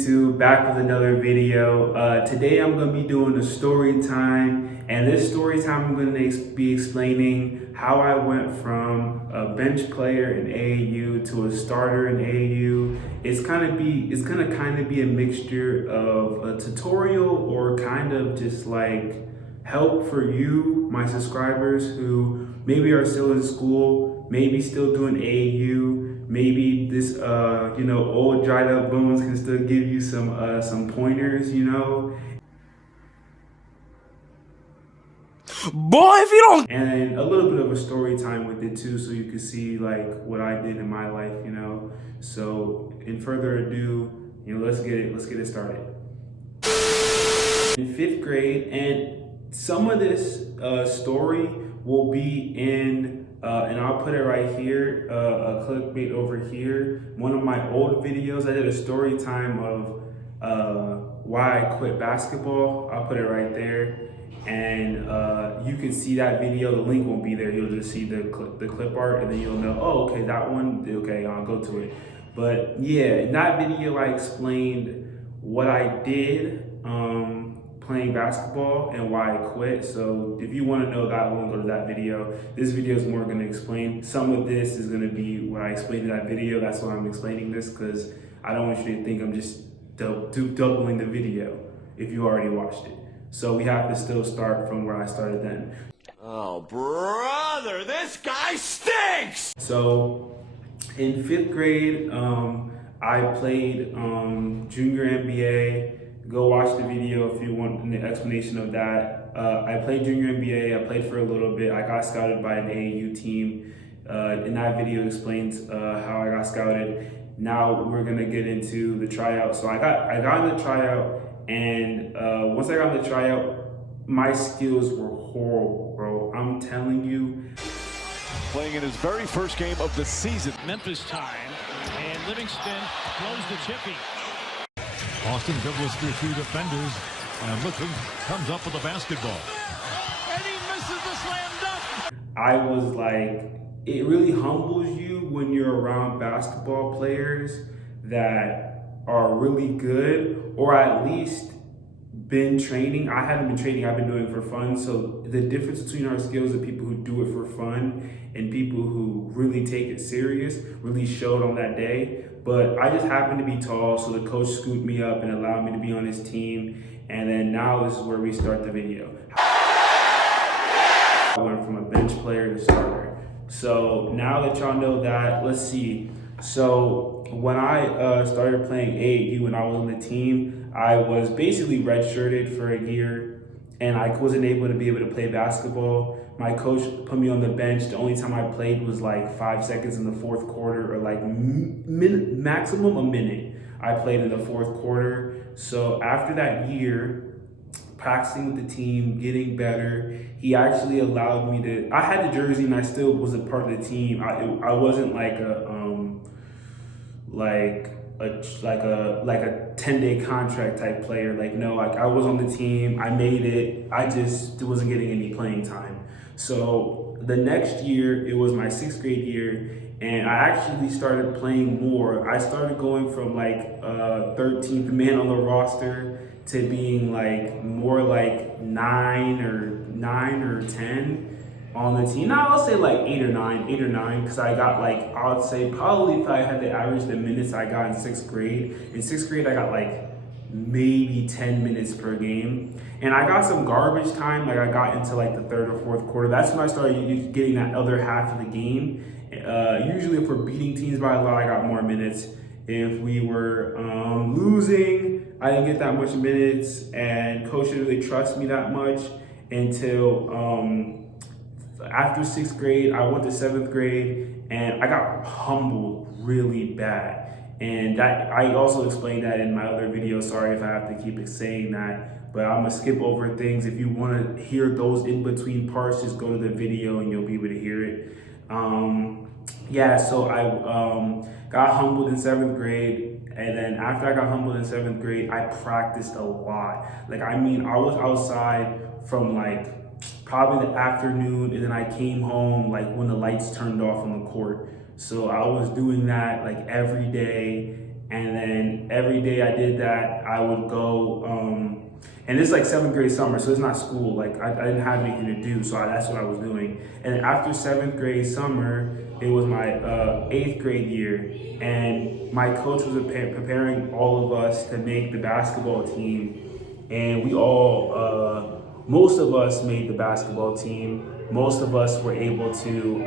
YouTube, back with another video. Today I'm going to be doing a story time, and this story time I'm going to be explaining how I went from a bench player in AAU to a starter in AAU. It's going to kind of be a mixture of a tutorial or kind of just like help for you, my subscribers who maybe are still in school, maybe still doing AAU. Maybe this, old dried up bones can still give you some pointers, Boy, if you don't. And a little bit of a story time with it too, so you can see like what I did in my life, So, in further ado, let's get it started. In 5th grade, and some of this story will be in. And I'll put it right here, a clickbait over here. One of my old videos, I did a story time of why I quit basketball. I'll put it right there. And you can see that video. The link won't be there. You'll just see the clip art, and then you'll know, oh, okay, that one, okay, I'll go to it. But yeah, in that video, I explained what I did playing basketball and why I quit. So if you want to know that one, go to that video. This video is more going to explain. Some of this is going to be what I explained in that video. That's why I'm explaining this, because I don't want you to think I'm just doubling the video if you already watched it. So we have to still start from where I started then. Oh, brother, this guy stinks! So in 5th grade, I played junior NBA. Go watch the video if you want an explanation of that. I played junior NBA. I played for a little bit. I got scouted by an AAU team. In that video explains how I got scouted. Now we're gonna get into the tryout. So I got in the tryout, and once I got in the tryout, my skills were horrible, bro. I'm telling you. Playing in his very first game of the season. Memphis time, and Livingston throws the chippy. Austin dribbles through 3 defenders, and looking, comes up with the basketball. And he misses the slam dunk. I was like, it really humbles you when you're around basketball players that are really good, or at least been training. I haven't been training, I've been doing it for fun. So the difference between our skills of people who do it for fun and people who really take it serious really showed on that day. But I just happened to be tall, so the coach scooped me up and allowed me to be on his team. And then now this is where we start the video. I went from a bench player to starter. So now that y'all know that, let's see. So when I started playing AAU and I was on the team, I was basically redshirted for a year, and I wasn't able to be able to play basketball. My coach put me on the bench. The only time I played was like 5 seconds in the 4th quarter, or like maximum a minute I played in the 4th quarter. So after that year, practicing with the team, getting better, he actually allowed me to, I had the jersey and I still was a part of the team. I wasn't like a 10-day contract type player. Like, no, like I was on the team, I made it, I just wasn't getting any playing time. So the next year, it was my 6th grade year, and I actually started playing more. I started going from like 13th man on the roster to being like more like 9 or 10 on the team. Now I'll say like 8 or 9, because I got like, I would say probably if I had to average the minutes I got in 6th grade. In 6th grade, I got like maybe 10 minutes per game. And I got some garbage time, like I got into like the 3rd or 4th quarter. That's when I started getting that other half of the game. Usually if we're beating teams by a lot, I got more minutes. If we were losing, I didn't get that much minutes, and coach didn't really trust me that much until after 6th grade. I went to 7th grade, and I got humbled really bad. And that, I also explained that in my other video. Sorry if I have to keep saying that, but I'm gonna skip over things. If you want to hear those in between parts, just go to the video and you'll be able to hear it. Yeah, so I got humbled in 7th grade, and then after I got humbled in 7th grade, I practiced a lot. Like, I mean, I was outside from like probably the afternoon, and then I came home like when the lights turned off on the court. So I was doing that like every day, And then every day I did that, I would go, and it's like 7th grade summer, so it's not school. Like I didn't have anything to do, so that's what I was doing. And then after 7th grade summer, it was my 8th grade year, and my coach was preparing all of us to make the basketball team. And we all, most of us made the basketball team. Most of us were able to,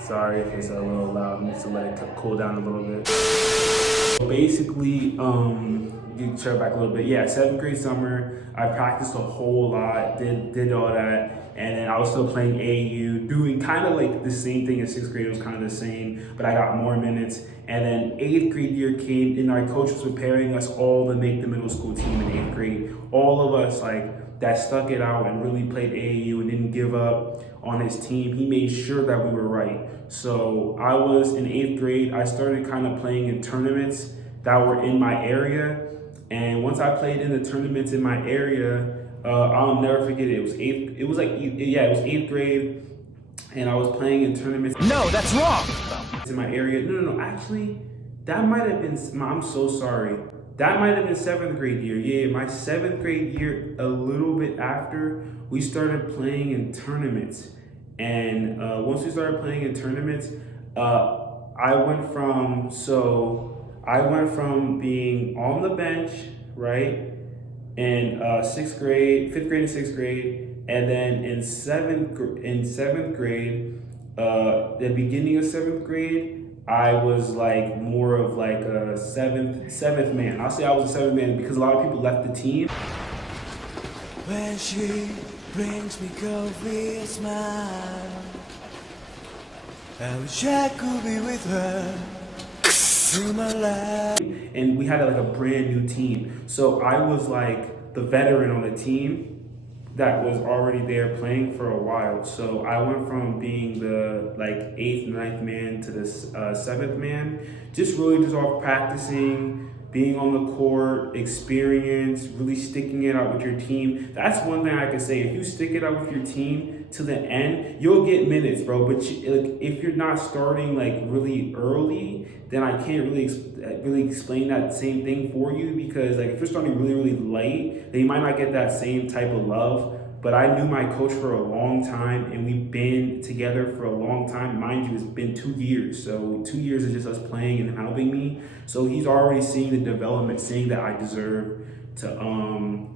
sorry if it's a little loud, I need to let it cool down a little bit. Basically, you can turn back a little bit. Yeah, 7th grade summer, I practiced a whole lot, did all that. And then I was still playing AAU, doing kind of like the same thing as 6th grade. It was kind of the same, but I got more minutes. And then 8th grade year came, and our coach was preparing us all to make the middle school team in 8th grade. All of us that stuck it out and really played AAU and didn't give up on his team. He made sure that we were right. So I was in 8th grade. I started kind of playing in tournaments that were in my area. And once I played in the tournaments in my area, I'll never forget it. It was 8th grade, and I was playing in tournaments. No, that's wrong. In my area. No. Actually, that might have been. I'm so sorry. That might have been 7th grade year. Yeah, my 7th grade year. A little bit after, we started playing in tournaments, and once we started playing in tournaments, I went from being on the bench, right? In 5th grade and 6th grade, and then in 7th grade, the beginning of 7th grade, I was like more of like a seventh man. I'll say I was a 7th man because a lot of people left the team. When she brings me coffee and smile, I wish I could be with her through my life. And we had like a brand new team. So I was like the veteran on the team that was already there playing for a while. So I went from being the like 8th, 9th man to the 7th man, just off practicing, being on the court, experience, really sticking it out with your team. That's one thing I can say. If you stick it out with your team to the end, you'll get minutes, bro. But if you're not starting like really early, then I can't really explain that same thing for you, because like if you're starting really late, then you might not get that same type of love. But I knew my coach for a long time, and we've been together for a long time. Mind you, it's been 2 years. So 2 years is just us playing and helping me. So he's already seeing the development, seeing that I deserve to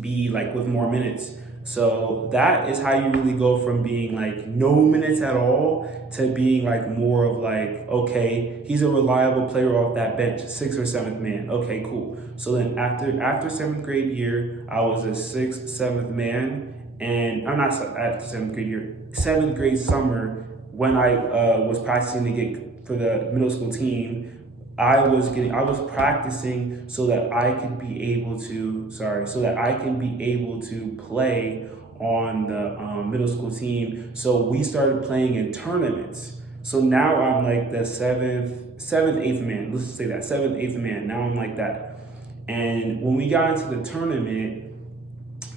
be like with more minutes. So that is how you really go from being like no minutes at all to being like more of like, okay, he's a reliable player off that bench, 6th or 7th man. Okay, cool. So then after 7th grade year, I was a 6th, 7th man, and I'm not after 7th grade year, 7th grade summer, when I was practicing to get for the middle school team, I was practicing so that I could be able to play on the middle school team. So we started playing in tournaments. So now I'm like the 7th, 8th man. Let's just say that 7th, 8th man. Now I'm like that. And when we got into the tournament,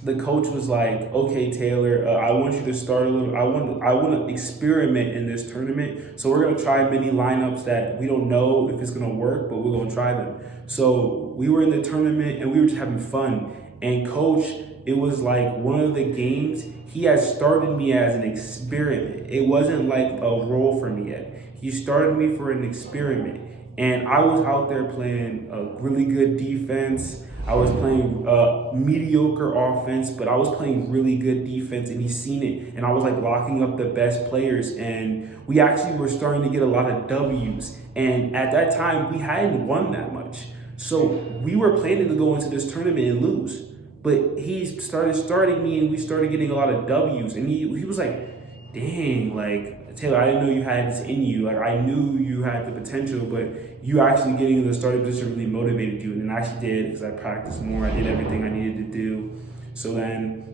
the coach was like, okay, Taylor, I want you to start a little, I want to experiment in this tournament. So we're going to try many lineups that we don't know if it's going to work, but we're going to try them. So we were in the tournament and we were just having fun. And coach, it was like one of the games, he had started me as an experiment. It wasn't like a role for me yet. He started me for an experiment. And I was out there playing a really good defense. I was playing mediocre offense, but I was playing really good defense, and he's seen it. And I was like locking up the best players, and we actually were starting to get a lot of W's. And at that time, we hadn't won that much. So we were planning to go into this tournament and lose. But he started starting me, and we started getting a lot of W's. And he was like, dang, like, Taylor, I didn't know you had this in you. Like, I knew you had the potential, but you actually getting in the starting position really motivated you. And I actually did, because I practiced more. I did everything I needed to do. So then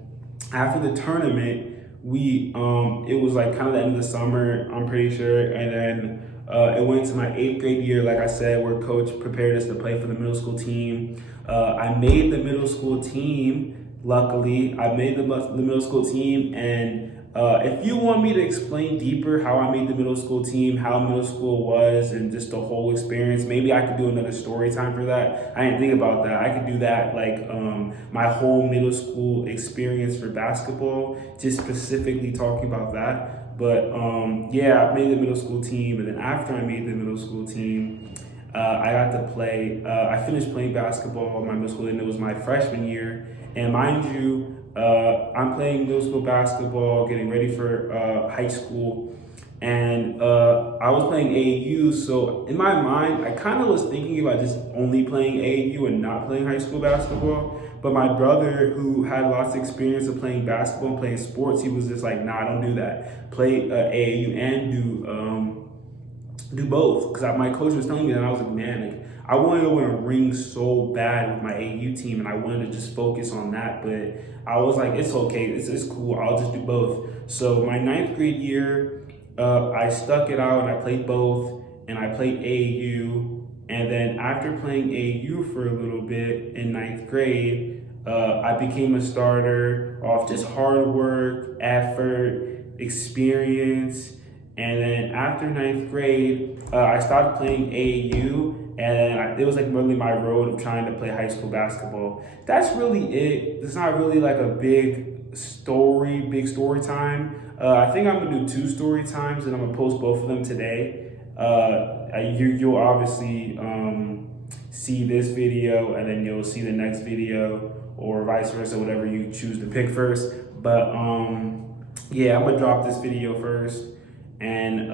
after the tournament, it was like kind of the end of the summer, I'm pretty sure. And then it went to my 8th grade year, like I said, where coach prepared us to play for the middle school team. I made the middle school team, luckily. I made the middle school team, and If you want me to explain deeper how I made the middle school team, how middle school was, and just the whole experience, maybe I could do another story time for that. I didn't think about that. I could do that, like my whole middle school experience for basketball, just specifically talking about that. But yeah, I made the middle school team, and then after I made the middle school team, I got to play. I finished playing basketball my middle school, and it was my freshman year. And mind you, I'm playing middle school basketball, getting ready for high school, and I was playing AAU. So in my mind, I kind of was thinking about just only playing AAU and not playing high school basketball. But my brother, who had lots of experience of playing basketball and playing sports, he was just like, "Nah, don't do that. Play AAU and do both." Because my coach was telling me that, and I was like, man, like, I wanted to win a ring so bad with my AAU team, and I wanted to just focus on that. But I was like, it's okay, it's cool, I'll just do both. So my 9th grade year, I stuck it out and I played both, and I played AAU. And then after playing AAU for a little bit in 9th grade, I became a starter off just hard work, effort, experience. And then after 9th grade, I started playing AAU, and it was like really my road of trying to play high school basketball. That's really it. It's not really like a big story time. I think I'm gonna do 2 story times, and I'm gonna post both of them today. You'll obviously see this video, and then you'll see the next video, or vice versa, whatever you choose to pick first. But yeah, I'm gonna drop this video first. And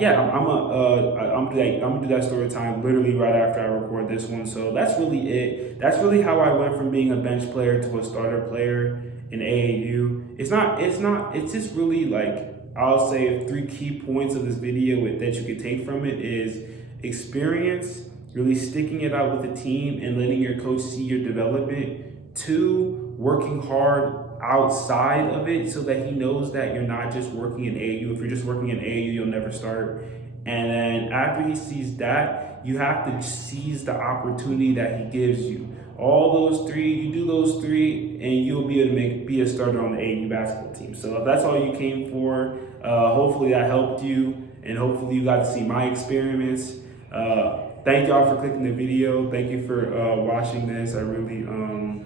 yeah, I'm gonna do that story time literally right after I record this one. So that's really it. That's really how I went from being a bench player to a starter player in AAU. It's just really like, I'll say 3 key points of this video that you could take from it is experience, really sticking it out with the team and letting your coach see your development. 2, working hard outside of it so that he knows that you're not just working in AAU. If you're just working in AAU, you'll never start. And then after he sees that, you have to seize the opportunity that he gives you. All those 3, you do those 3, and you'll be able to be a starter on the AAU basketball team. So if that's all you came for, hopefully that helped you, and hopefully you got to see my experiments. Thank y'all for clicking the video. Thank you for watching this. I really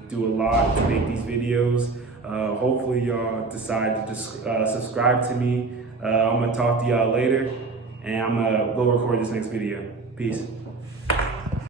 do a lot to make these videos. Hopefully y'all decide to just subscribe to me. I'm gonna talk to y'all later, and I'm gonna go record this next video. Peace.